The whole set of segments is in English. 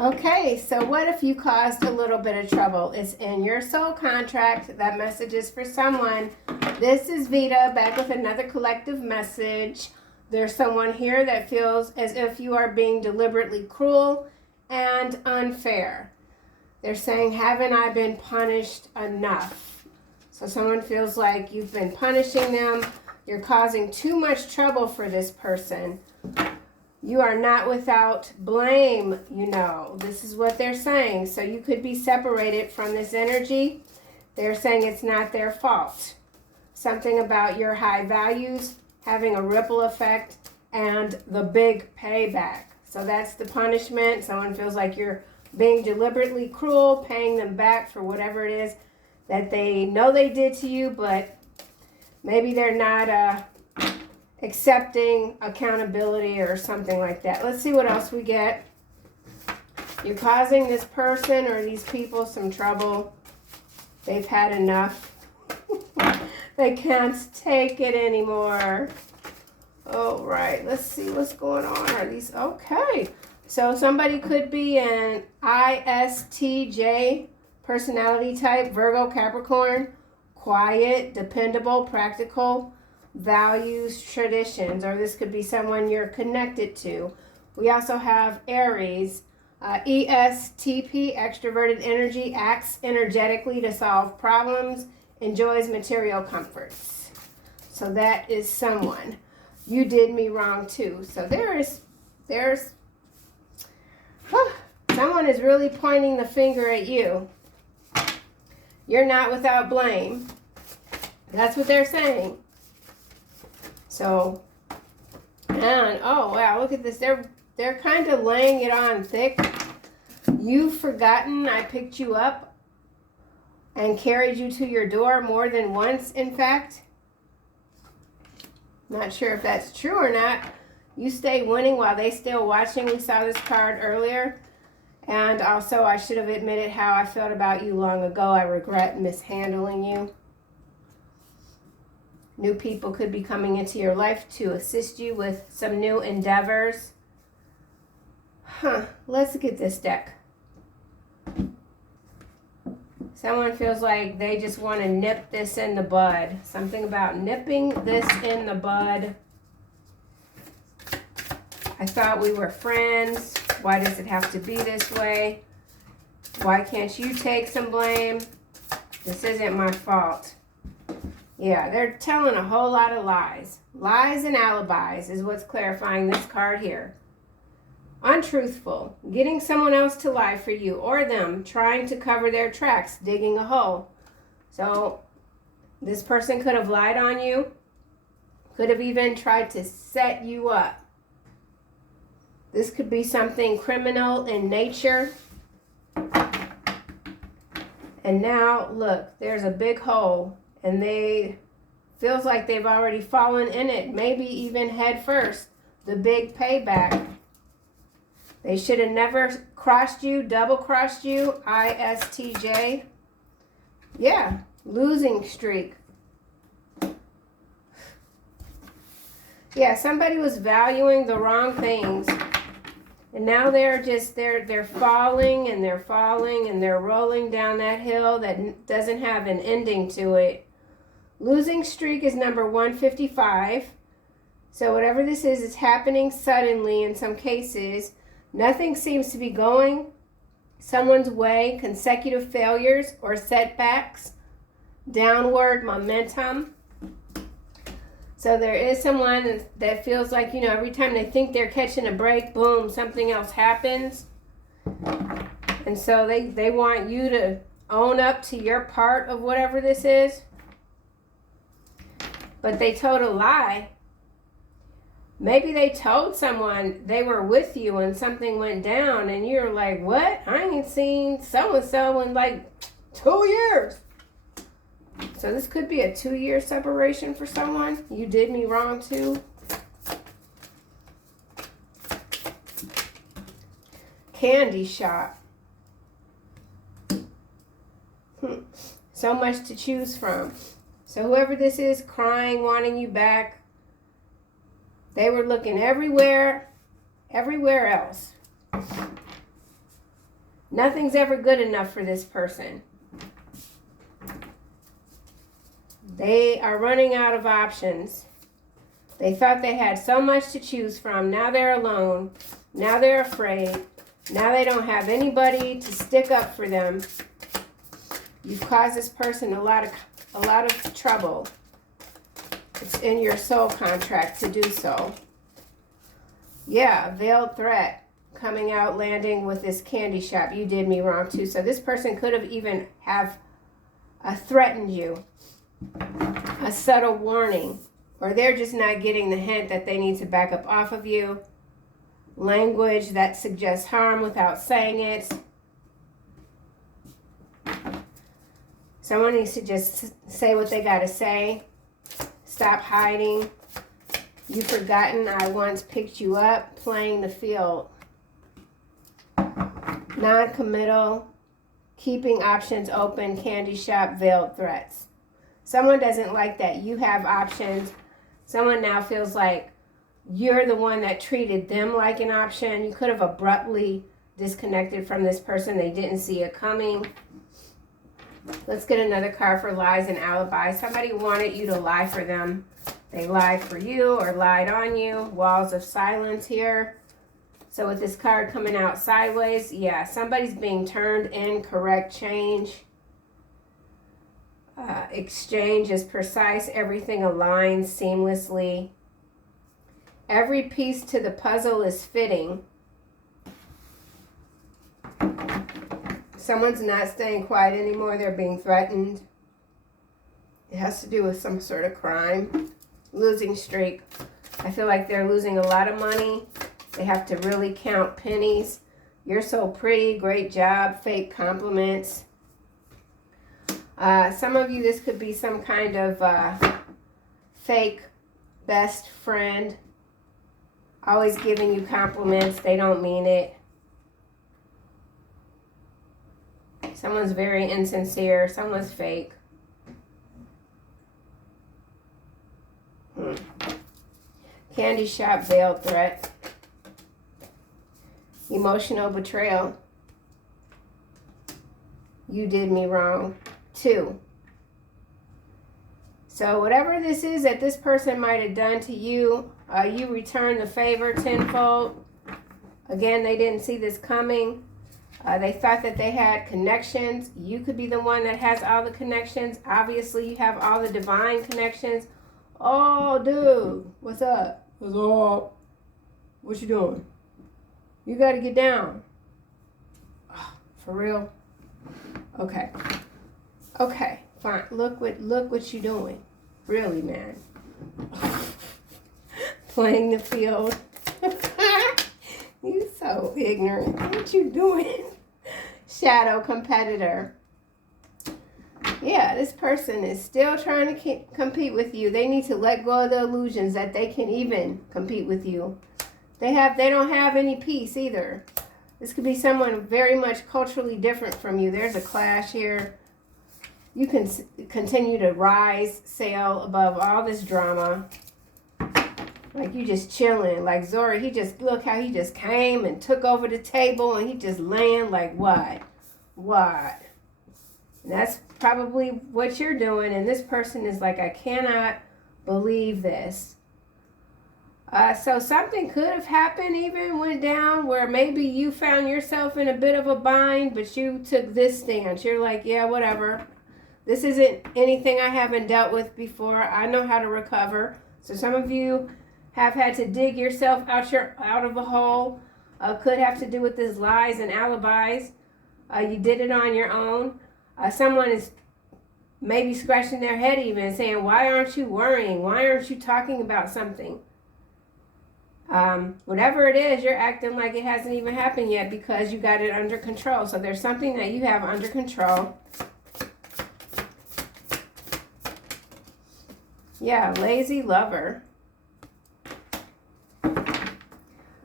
Okay, so what if you caused a little bit of trouble? It's in your soul contract. That message is for someone. This is Veda back with another collective message. There's someone here that feels as if you are being deliberately cruel and unfair. They're saying, haven't I been punished enough? So someone feels like you've been punishing them. You're causing too much trouble for this person. You are not without blame, you know. This is what they're saying. So you could be separated from this energy. They're saying it's not their fault. Something about your high values having a ripple effect and the big payback. So that's the punishment. Someone feels like you're being deliberately cruel, paying them back for whatever it is that they know they did to you, but maybe they're not accepting accountability or something like that. Let's see what else we get. You're causing this person or these people some trouble. They've had enough. They can't take it anymore. All right, let's see what's going on. Are these okay? So somebody could be an ISTJ personality type, Virgo, Capricorn, quiet, dependable, practical, values, traditions, or this could be someone you're connected to. We also have Aries, ESTP, extroverted energy, acts energetically to solve problems, enjoys material comforts. So that is someone. You did me wrong too. So there's someone is really pointing the finger at you. You're not without blame. That's what they're saying. So, and oh wow, look at this. They're kind of laying it on thick. You've forgotten I picked you up and carried you to your door more than once, in fact. Not sure if that's true or not. You stay winning while they still watching. We saw this card earlier. And also, I should have admitted how I felt about you long ago. I regret mishandling you. New people could be coming into your life to assist you with some new endeavors. Let's get this deck. Someone feels like they just want to nip this in the bud. Something about nipping this in the bud. I thought we were friends. Why does it have to be this way? Why can't you take some blame? This isn't my fault. Yeah, they're telling a whole lot of lies. Lies and alibis is what's clarifying this card here. Untruthful, getting someone else to lie for you or them, trying to cover their tracks, digging a hole. So this person could have lied on you, could have even tried to set you up. This could be something criminal in nature. And now, look, there's a big hole. And they feels like they've already fallen in it, maybe even head first. The big payback. They should have never crossed you, double crossed you, ISTJ. Yeah, losing streak. Yeah, somebody was valuing the wrong things. And now they're falling and they're falling and they're rolling down that hill that doesn't have an ending to it. Losing streak is number 155. So whatever this is, it's happening suddenly in some cases. Nothing seems to be going someone's way. Consecutive failures or setbacks. Downward momentum. So there is someone that feels like, you know, every time they think they're catching a break, boom, something else happens. And so they want you to own up to your part of whatever this is. But they told a lie. Maybe they told someone they were with you and something went down and you're like, what? I ain't seen so-and-so in like 2 years. So this could be a 2-year separation for someone. You did me wrong too. Candy shop. So much to choose from. So whoever this is, crying, wanting you back, they were looking everywhere else. Nothing's ever good enough for this person. They are running out of options. They thought they had so much to choose from. Now they're alone. Now they're afraid. Now they don't have anybody to stick up for them. You've caused this person a lot of trouble. It's in your soul contract to do so. Yeah, veiled threat coming out, landing with this candy shop. You did me wrong too. So this person could have even threatened you. A subtle warning. Or they're just not getting the hint that they need to back up off of you. Language that suggests harm without saying it. Someone needs to just say what they got to say. Stop hiding. You've forgotten I once picked you up. Playing the field. Non-committal. Keeping options open. Candy shop. Veiled threats. Someone doesn't like that you have options. Someone now feels like you're the one that treated them like an option. You could have abruptly disconnected from this person. They didn't see it coming. Let's get another card for lies and alibis. Somebody wanted you to lie for them. They lied for you or lied on you. Walls of silence here. So with this card coming out sideways, yeah, somebody's being turned in. Correct change. Exchange is precise. Everything aligns seamlessly. Every piece to the puzzle is fitting. Someone's not staying quiet anymore. They're being threatened. It has to do with some sort of crime. Losing streak. I feel like they're losing a lot of money. They have to really count pennies. You're so pretty. Great job. Fake compliments. Some of you, this could be some kind of fake best friend. Always giving you compliments. They don't mean it. Someone's very insincere. Someone's fake. Candy shop, veiled threat. Emotional betrayal. You did me wrong. 2. So whatever this is that this person might have done to you, you return the favor tenfold. Again, they didn't see this coming. They thought that they had connections. You could be the one that has all the connections. Obviously, you have all the divine connections. Oh, dude, what's up? What's up? What you doing? You got to get down. Oh, for real? Okay. Okay, fine. Look what you doing. Really, man. Playing the field. You so ignorant. What you doing? Shadow competitor. Yeah, this person is still trying to compete with you. They need to let go of the illusions that they can even compete with you. They don't have any peace either. This could be someone very much culturally different from you. There's a clash here. You can continue to rise, sail above all this drama. Like you just chilling. Like Zora, look how he just came and took over the table and he just laying like what? What? And that's probably what you're doing. And this person is like, I cannot believe this. So something could have happened, even went down where maybe you found yourself in a bit of a bind, but you took this stance. You're like, yeah, whatever. This isn't anything I haven't dealt with before. I know how to recover. So some of you have had to dig yourself out of a hole. Could have to do with this lies and alibis. You did it on your own. Someone is maybe scratching their head even saying, why aren't you worrying? Why aren't you talking about something? Whatever it is, you're acting like it hasn't even happened yet because you got it under control. So there's something that you have under control. Yeah, lazy lover.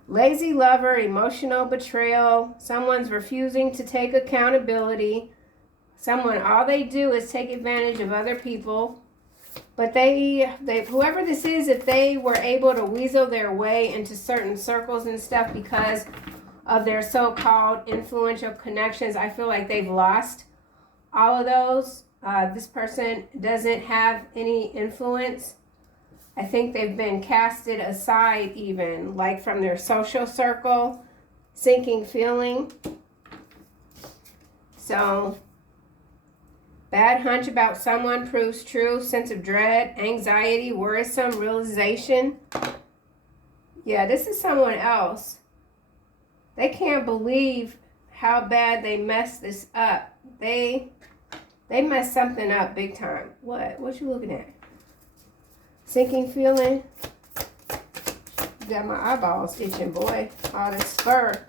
Lazy lover, emotional betrayal. Someone's refusing to take accountability. Someone, all they do is take advantage of other people. But they whoever this is, if they were able to weasel their way into certain circles and stuff because of their so-called influential connections. I feel like they've lost all of those. This person doesn't have any influence. I think they've been casted aside even, like from their social circle, sinking feeling. So, bad hunch about someone proves true, sense of dread, anxiety, worrisome, realization. Yeah, this is someone else. They can't believe how bad they messed this up. They messed something up big time. What? What you looking at? Sinking feeling. Got my eyeballs itching, boy. All this fur.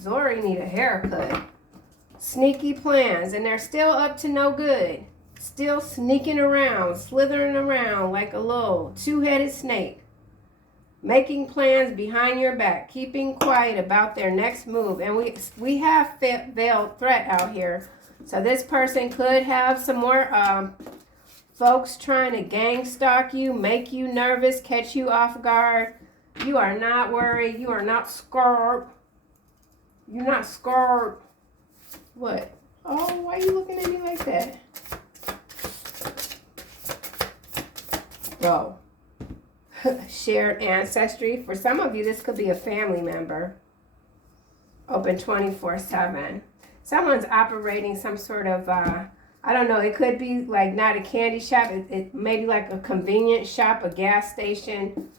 Zori need a haircut. Sneaky plans, and they're still up to no good. Still sneaking around, slithering around like a little two-headed snake. Making plans behind your back, keeping quiet about their next move. And we have veiled threat out here. So this person could have some more folks trying to gang stalk you, make you nervous, catch you off guard. You are not worried. You are not scared. You're not scared. What? Oh, why are you looking at me like that? Bro. Shared ancestry. For some of you, this could be a family member. Open 24/7. Someone's operating some sort of, I don't know, it could be like not a candy shop. It may be like a convenience shop, a gas station.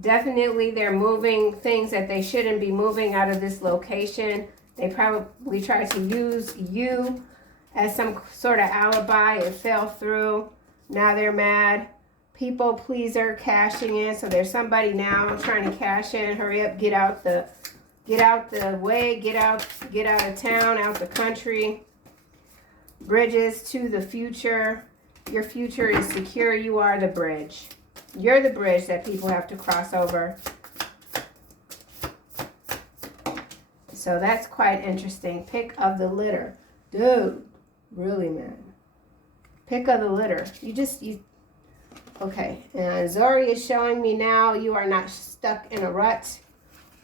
Definitely they're moving things that they shouldn't be moving out of this location. They probably tried to use you as some sort of alibi. It fell through. Now they're mad. People pleaser cashing in. So there's somebody now trying to cash in. Hurry up, get out the way, get out of town, out the country. Bridges to the future. Your future is secure. You are the bridge. You're the bridge that people have to cross over. So that's quite interesting. Pick of the litter. Dude, really, man. Pick of the litter. Okay, and Zori is showing me now you are not stuck in a rut.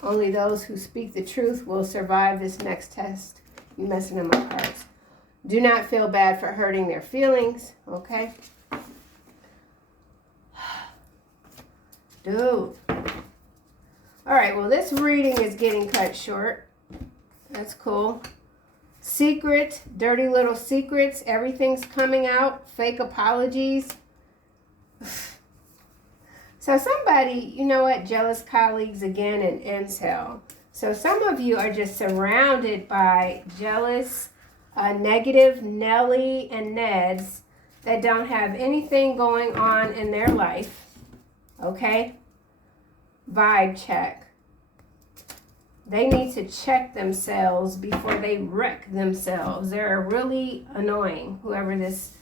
Only those who speak the truth will survive this next test. You messing up my cards. Do not feel bad for hurting their feelings, okay? Dude. All right, well, this reading is getting cut short. That's cool. Secret, dirty little secrets. Everything's coming out. Fake apologies. So somebody, you know what, jealous colleagues again and incel. So some of you are just surrounded by jealous, negative Nelly and Neds that don't have anything going on in their life. Okay? Vibe check. They need to check themselves before they wreck themselves. They're really annoying, whoever these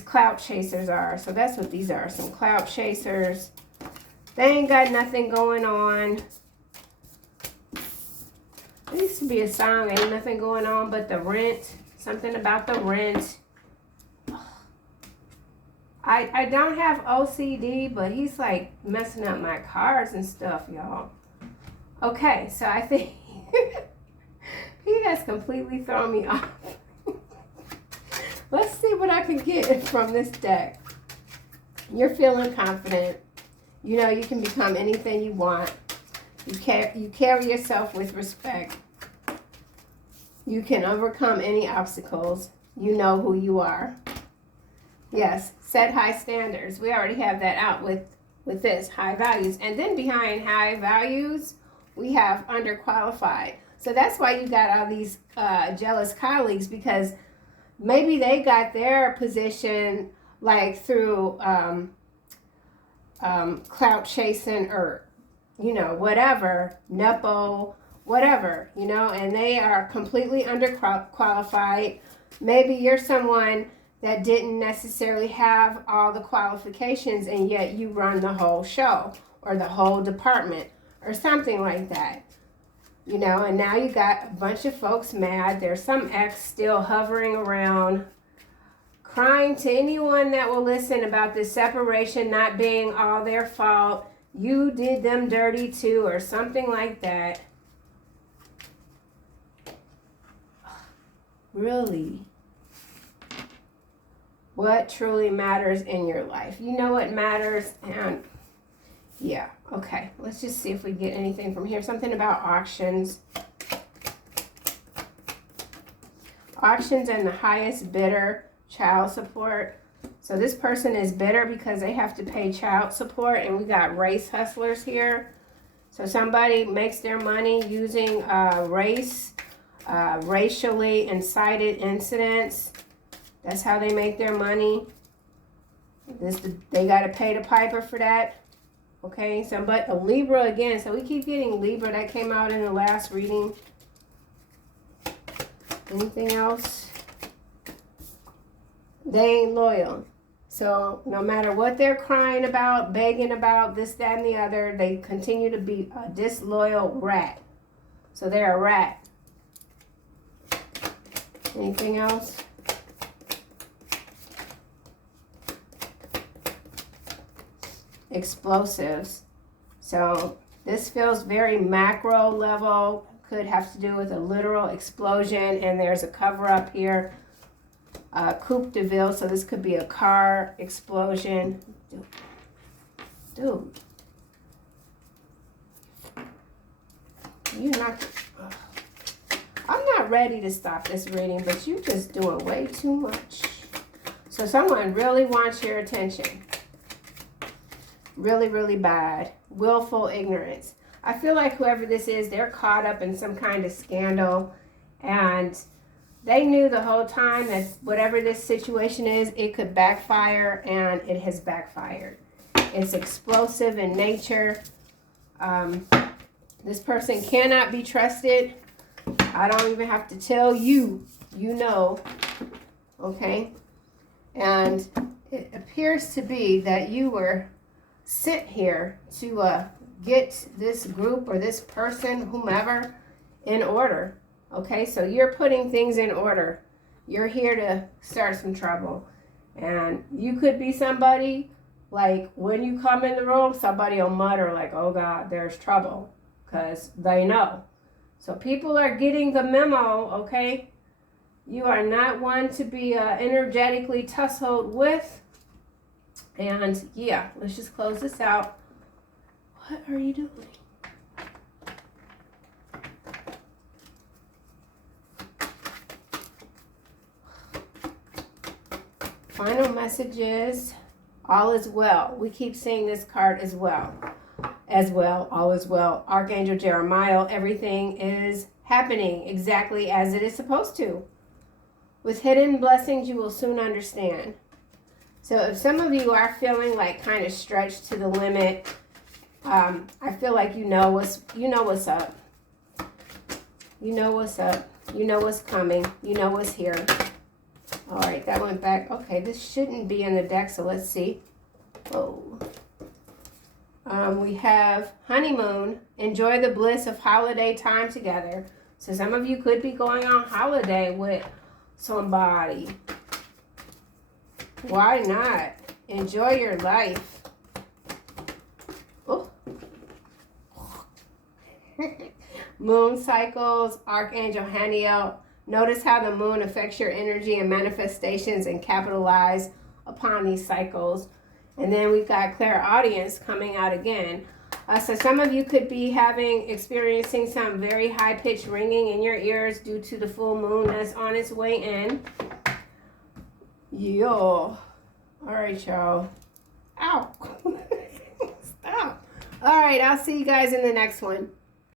clout chasers are. So that's what these are, some clout chasers. They ain't got nothing going on. There used to be a song, ain't nothing going on but the rent. Something about the rent. I don't have OCD, but he's like messing up my cards and stuff, y'all. Okay, so I think he has completely thrown me off. Let's see what I can get from this deck. You're feeling confident. You know you can become anything you want. You carry yourself with respect. You can overcome any obstacles. You know who you are. Yes, set high standards. We already have that out with this, high values. And then behind high values, we have underqualified. So that's why you got all these jealous colleagues, because maybe they got their position like through clout chasing or, you know, whatever, Nepo, whatever, you know, and they are completely underqualified. Maybe you're someone that didn't necessarily have all the qualifications and yet you run the whole show or the whole department or something like that. You know, and now you got a bunch of folks mad. There's some ex still hovering around, crying to anyone that will listen about this separation not being all their fault. you did them dirty too, or something like that. Really? What truly matters in your life? You know what matters, and yeah, okay. Let's just see if we get anything from here. Something about auctions. Auctions and the highest bidder, child support. So this person is bitter because they have to pay child support, and we got race hustlers here. So somebody makes their money using racially incited incidents. That's how they make their money. They got to pay the piper for that. Okay, so but a Libra again. So we keep getting Libra. That came out in the last reading. Anything else? They ain't loyal. So no matter what they're crying about, begging about, this, that, and the other, they continue to be a disloyal rat. So they're a rat. Anything else? Explosives. So this feels very macro level. Could have to do with a literal explosion, and there's a cover up here. Coupe de ville, so this could be a car explosion. Dude. You're not... I'm not ready to stop this reading, but you just doing way too much. So someone really wants your attention. Really, really bad. Willful ignorance. I feel like whoever this is, they're caught up in some kind of scandal, and they knew the whole time that whatever this situation is, it could backfire, and it has backfired. It's explosive in nature. This person cannot be trusted. I don't even have to tell you. You know. Okay? And it appears to be that you were sent here to get this group or this person, whomever, in order. Okay, so you're putting things in order. You're here to start some trouble. And you could be somebody, like when you come in the room, somebody will mutter like, oh God, there's trouble. Because they know. So people are getting the memo, okay? You are not one to be energetically tussled with. And yeah, let's just close this out. What are you doing? Final messages. All is well. We keep seeing this card as well. All is well. Archangel Jeremiah, everything is happening exactly as it is supposed to. With hidden blessings, you will soon understand. So if some of you are feeling like kind of stretched to the limit, I feel like you know what's up. You know what's up. You know what's coming. You know what's here. All right, that went back. Okay, this shouldn't be in the deck, so let's see. Oh. We have honeymoon. Enjoy the bliss of holiday time together. So some of you could be going on holiday with somebody. Why not? Enjoy your life. Oh. Moon cycles, Archangel Haniel. Notice how the moon affects your energy and manifestations, and capitalize upon these cycles. And then we've got clairaudience coming out again. So some of you could be experiencing some very high-pitched ringing in your ears due to the full moon that's on its way in. Yo. All right, y'all. Ow. Stop. All right, I'll see you guys in the next one.